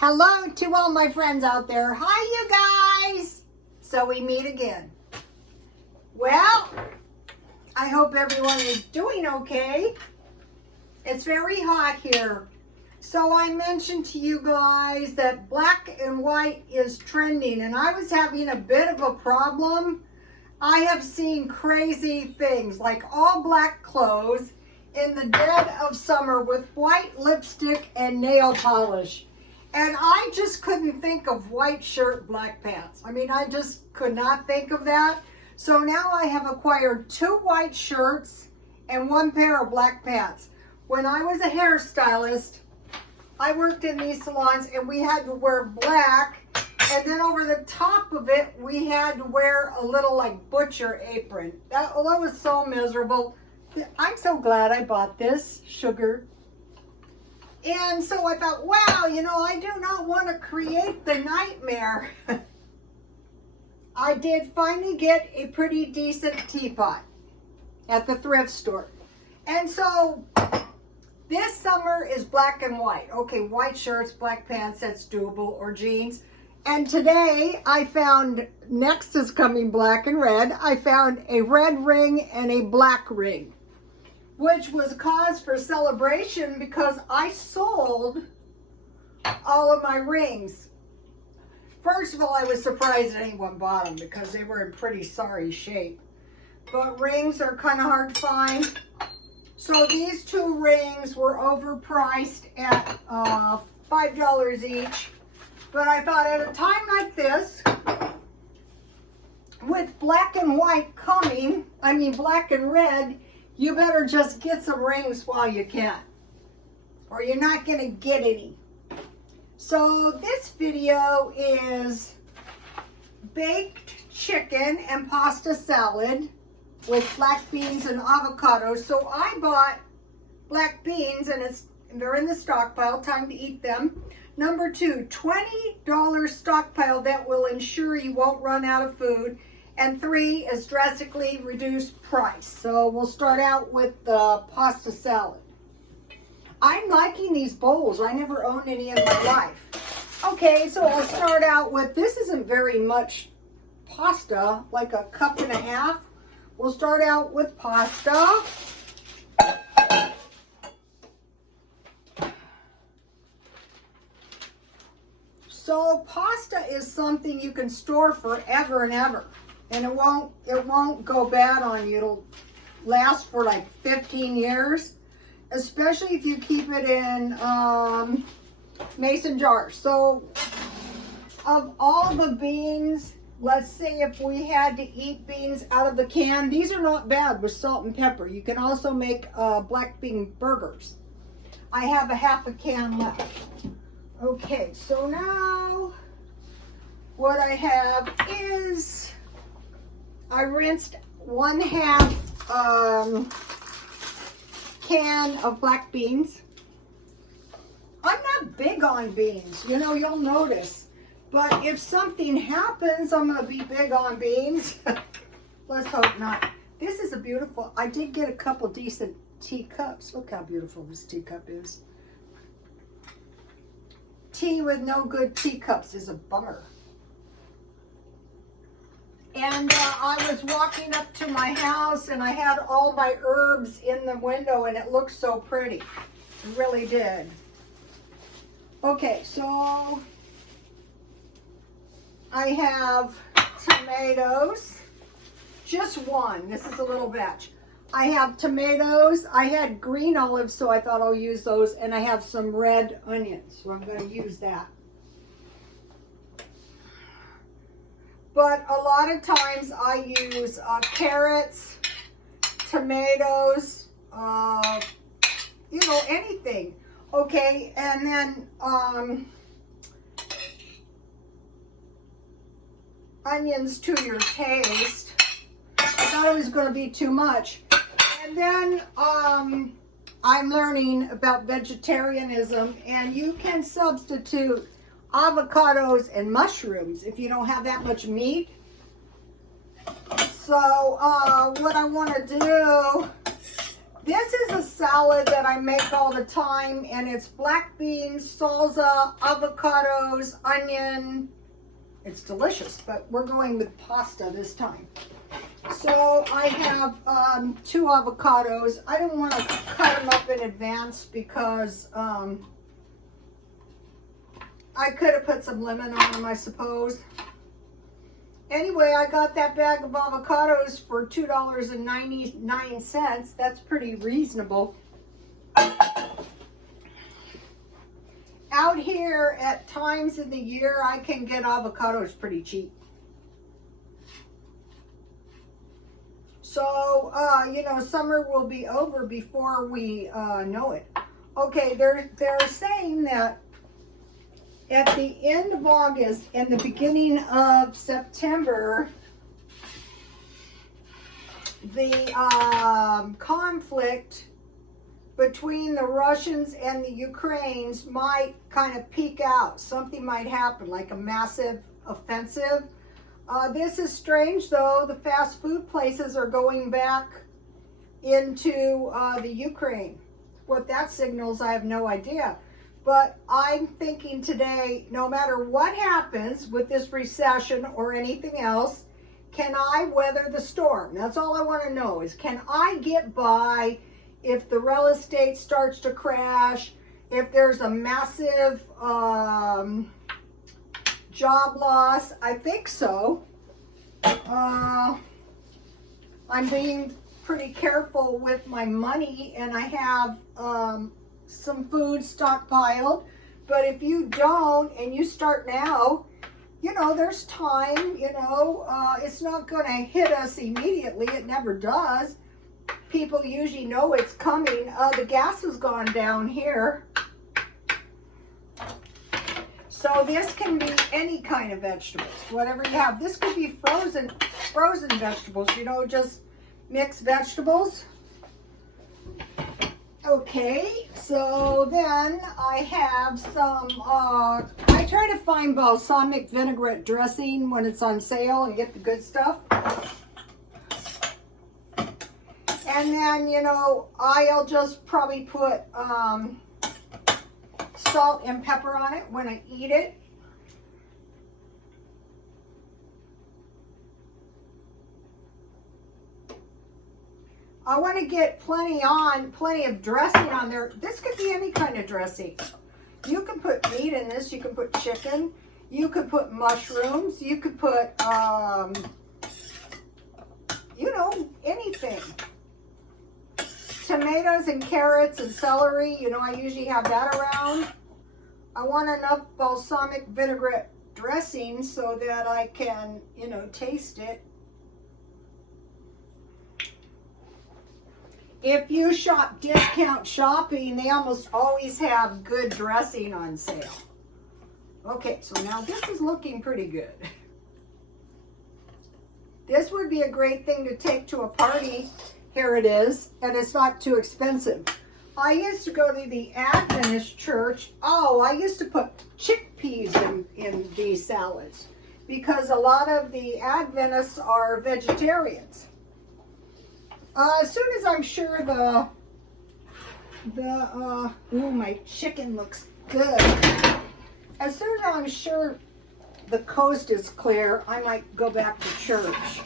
Hello to all my friends out there. Hi, you guys. So we meet again. Well, I hope everyone is doing okay. It's very hot here. So I mentioned to you guys that black and white is trending, and I was having a bit of a problem. I have seen crazy things like all black clothes in the dead of summer with white lipstick and nail polish. And I just couldn't think of white shirt, black pants. I mean, I just could not think of that. So now I have acquired 2 white shirts and 1 pair of black pants. When I was a hairstylist, I worked in these salons and we had to wear black. And then over the top of it, we had to wear a little like butcher apron. That was so miserable. I'm so glad I bought this, sugar. And so I thought, wow, you know, I do not want to create the nightmare. I did finally get a pretty decent teapot at the thrift store. And so this summer is black and white. Okay, white shirts, black pants, that's doable, or jeans. And today I found, next is coming black and red, I found a red ring and a black ring, which was cause for celebration because I sold all of my rings. First of all, I was surprised that anyone bought them because they were in pretty sorry shape. But rings are kind of hard to find. So these 2 rings were overpriced at $5 each. But I thought at a time like this, with black and white coming, I mean black and red, you better just get some rings while you can, or you're not going to get any. So this video is baked chicken and pasta salad with black beans and avocado. So I bought black beans, and they're in the stockpile, time to eat them. Number 2, $20 stockpile that will ensure you won't run out of food. And 3 is drastically reduced price. So we'll start out with the pasta salad. I'm liking these bowls. I never owned any in my life. Okay, so I'll start out with, this isn't very much pasta, like a cup and a half. We'll start out with pasta. So pasta is something you can store forever and ever. And it won't go bad on you. It'll last for like 15 years, especially if you keep it in mason jars. So of all the beans, let's say if we had to eat beans out of the can, these are not bad with salt and pepper. You can also make black bean burgers. I have a half a can left. Okay, so now what I have is, I rinsed 1/2 can of black beans. I'm not big on beans, you know, you'll notice. But if something happens, I'm going to be big on beans. Let's hope not. This is a beautiful, I did get a couple decent teacups. Look how beautiful this teacup is. Tea with no good teacups is a bummer. And I was walking up to my house and I had all my herbs in the window and it looked so pretty. It really did. Okay, so I have tomatoes. Just 1. This is a little batch. I have tomatoes. I had green olives, so I thought I'll use those. And I have some red onions, so I'm going to use that. But a lot of times I use carrots, tomatoes, you know, anything. Okay, and then onions to your taste. I thought it was going to be too much. And then I'm learning about vegetarianism, and you can substitute avocados and mushrooms if you don't have that much meat. So what I want to do This is a salad that I make all the time, and it's black beans, salsa, avocados, onion. It's delicious, but we're going with pasta this time. So I have 2 avocados. I don't want to cut them up in advance because I could have put some lemon on them, I suppose. Anyway, I got that bag of avocados for $2.99. That's pretty reasonable. Out here at times in the year, I can get avocados pretty cheap. So, you know, summer will be over before we know it. Okay, they're saying that at the end of August and the beginning of September, the conflict between the Russians and the Ukrainians might kind of peak out. Something might happen, like a massive offensive. This is strange, though. The fast food places are going back into the Ukraine. What that signals, I have no idea. But I'm thinking today, no matter what happens with this recession or anything else, can I weather the storm? That's all I want to know is, can I get by if the real estate starts to crash, if there's a massive job loss? I think so. I'm being pretty careful with my money, and I have some food stockpiled. But if you don't and you start now, you know, there's time, you know, it's not going to hit us immediately. It never does. People usually know it's coming. The gas has gone down here. So this can be any kind of vegetables, whatever you have. This could be frozen vegetables, you know, just mixed vegetables. Okay, so then I have some, I try to find balsamic vinaigrette dressing when it's on sale and get the good stuff. And then, you know, I'll just probably put salt and pepper on it when I eat it. I want to get plenty of dressing on there. This could be any kind of dressing. You can put meat in this. You can put chicken. You could put mushrooms. You could put, you know, anything. Tomatoes and carrots and celery. You know, I usually have that around. I want enough balsamic vinaigrette dressing so that I can, you know, taste it. If you shop discount shopping, they almost always have good dressing on sale. Okay, so now this is looking pretty good. This would be a great thing to take to a party. Here it is, and it's not too expensive. I used to go to the Adventist church. Oh, I used to put chickpeas in these salads because a lot of the Adventists are vegetarians. As soon as I'm sure ooh, my chicken looks good. As soon as I'm sure the coast is clear, I might go back to church.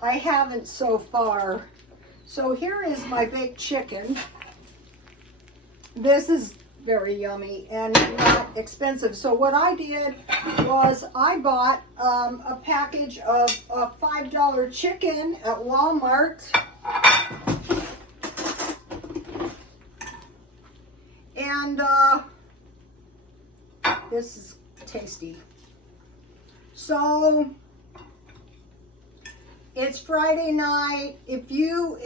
I haven't so far. So here is my baked chicken. This is very yummy and not expensive. So what I did was I bought a package of $5 chicken at Walmart. And this is tasty. So it's Friday night. If you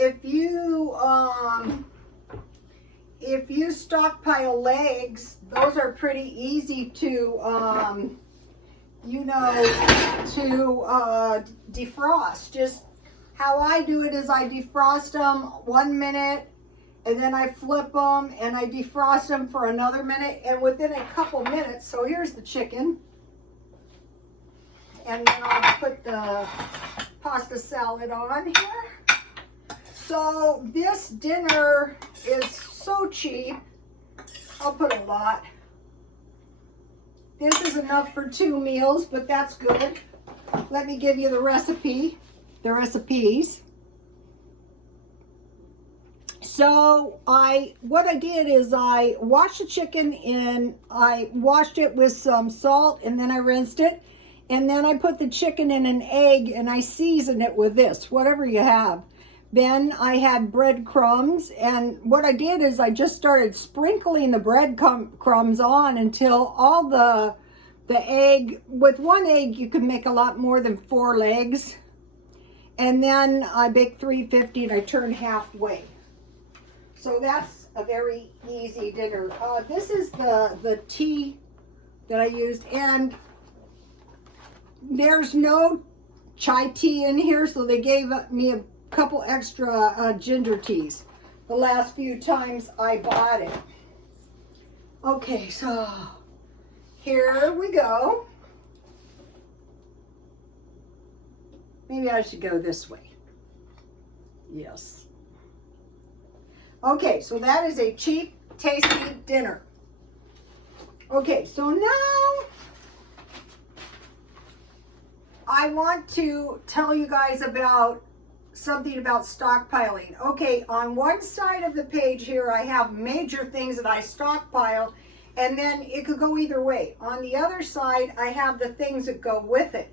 stockpile legs, those are pretty easy to you know, to defrost. Just how I do it is I defrost them 1 minute, and then I flip them and I defrost them for another minute, and within a couple minutes, so here's the chicken. And then I'll put the pasta salad on here. So this dinner is so cheap. I'll put a lot. This is enough for 2 meals, but that's good. Let me give you the recipe, the recipes. So what I did is I washed the chicken and I washed it with some salt and then I rinsed it. And then I put the chicken in an egg and I seasoned it with this, whatever you have. Then I had breadcrumbs, and what I did is I just started sprinkling the breadcrumbs on until all the egg, with 1 egg you can make a lot more than 4 legs. And then I baked 350 and I turned halfway. So that's a very easy dinner. This is the tea that I used, and there's no chai tea in here, so they gave me a couple extra ginger teas the last few times I bought it. Okay, so here we go. Maybe I should go this way. Yes. Okay, so that is a cheap, tasty dinner. Okay, so now I want to tell you guys about something about stockpiling. Okay, on one side of the page here, I have major things that I stockpile, and then it could go either way. On the other side, I have the things that go with it.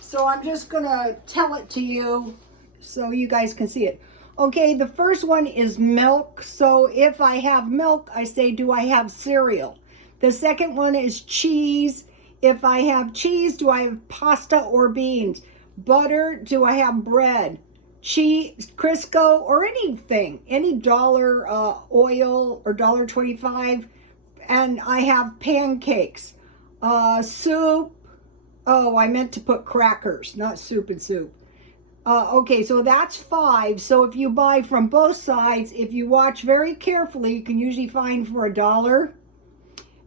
So I'm just gonna tell it to you so you guys can see it. Okay, the first one is milk. So if I have milk, I say, do I have cereal? The second one is cheese. If I have cheese, do I have pasta or beans? Butter, do I have bread? Cheese, Crisco, or anything, any dollar oil or $1.25. And I have pancakes. Soup. Oh, I meant to put crackers, not soup and soup. Okay, so that's 5. So if you buy from both sides, if you watch very carefully, you can usually find for $1.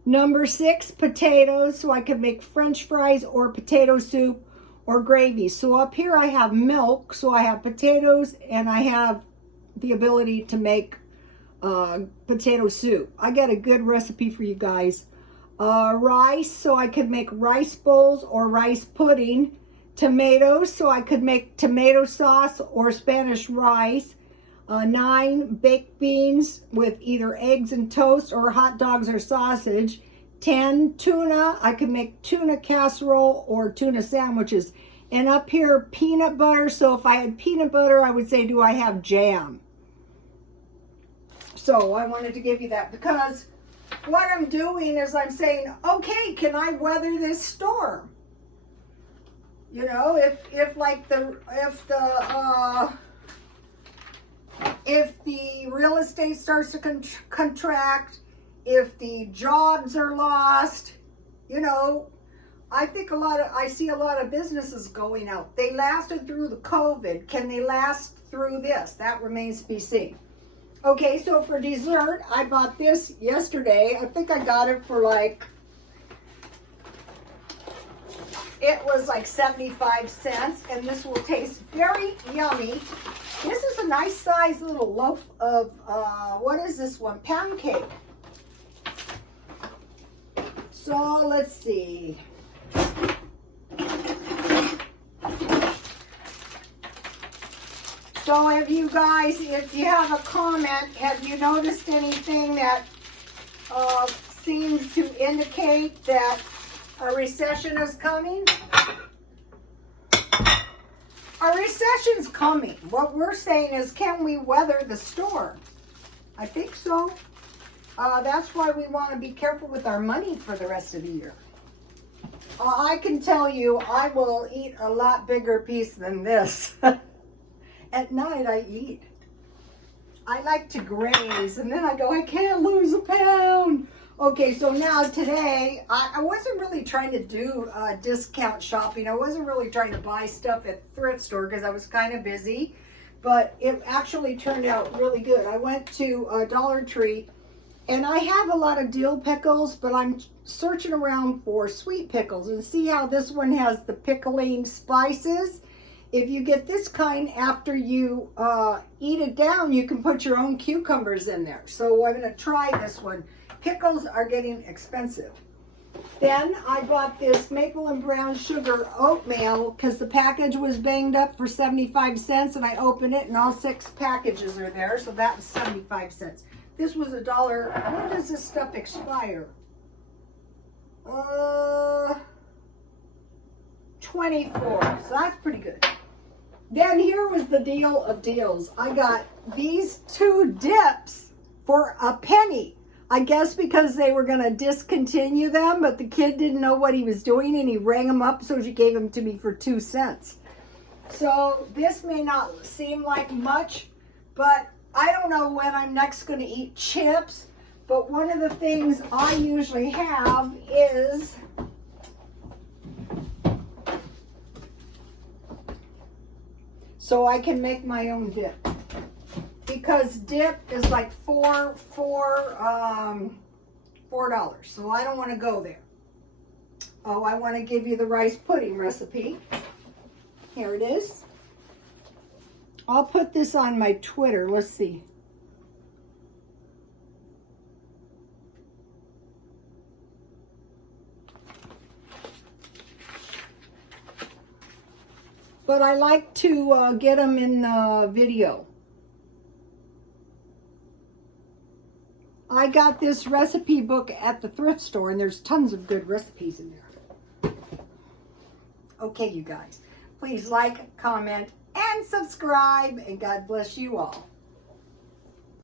Number 6, potatoes. So I could make French fries or potato soup or gravy. So up here I have milk, so I have potatoes, and I have the ability to make potato soup. I got a good recipe for you guys. Rice, so I could make rice bowls or rice pudding. Tomatoes, so I could make tomato sauce or Spanish rice. 9, baked beans with either eggs and toast or hot dogs or sausage. 10, tuna. I could make tuna casserole or tuna sandwiches. And up here, peanut butter. So if I had peanut butter, I would say, do I have jam? So I wanted to give you that because what I'm doing is I'm saying, okay, can I weather this storm? You know, if the real estate starts to contract, if the jobs are lost, you know, I see a lot of businesses going out. They lasted through the COVID. Can they last through this? That remains to be seen. Okay, so for dessert, I bought this yesterday. I think I got it for it was like 75 cents, and this will taste very yummy. This is a nice size little loaf of, what is this one? Pound cake. So let's see. So if you have a comment, have you noticed anything that seems to indicate that a recession is coming? A recession's coming. What we're saying is, can we weather the storm? I think so. That's why we want to be careful with our money for the rest of the year. I can tell you, I will eat a lot bigger piece than this. At night, I eat. I like to graze, and then I go, I can't lose a pound. Okay, so now today, I wasn't really trying to do discount shopping. I wasn't really trying to buy stuff at thrift store because I was kind of busy, but it actually turned out really good. I went to Dollar Tree, and I have a lot of dill pickles, but I'm searching around for sweet pickles and see how this one has the pickling spices. If you get this kind after you eat it down, you can put your own cucumbers in there. So I'm going to try this one. Pickles are getting expensive. Then I bought this maple and brown sugar oatmeal because the package was banged up for 75 cents, and I opened it and all 6 packages are there, so that was 75 cents. This was $1. When does this stuff expire? 24, so that's pretty good. Then here was the deal of deals. I got these 2 dips for a penny. I guess because they were going to discontinue them, but the kid didn't know what he was doing, and he rang them up, so she gave them to me for 2 cents. So this may not seem like much, but I don't know when I'm next going to eat chips. But one of the things I usually have is so I can make my own dip. Because dip is like $4, so I don't want to go there. Oh, I want to give you the rice pudding recipe. Here it is. I'll put this on my Twitter. Let's see. But I like to get them in the video. I got this recipe book at the thrift store, and there's tons of good recipes in there. Okay, you guys. Please like, comment, and subscribe, and God bless you all.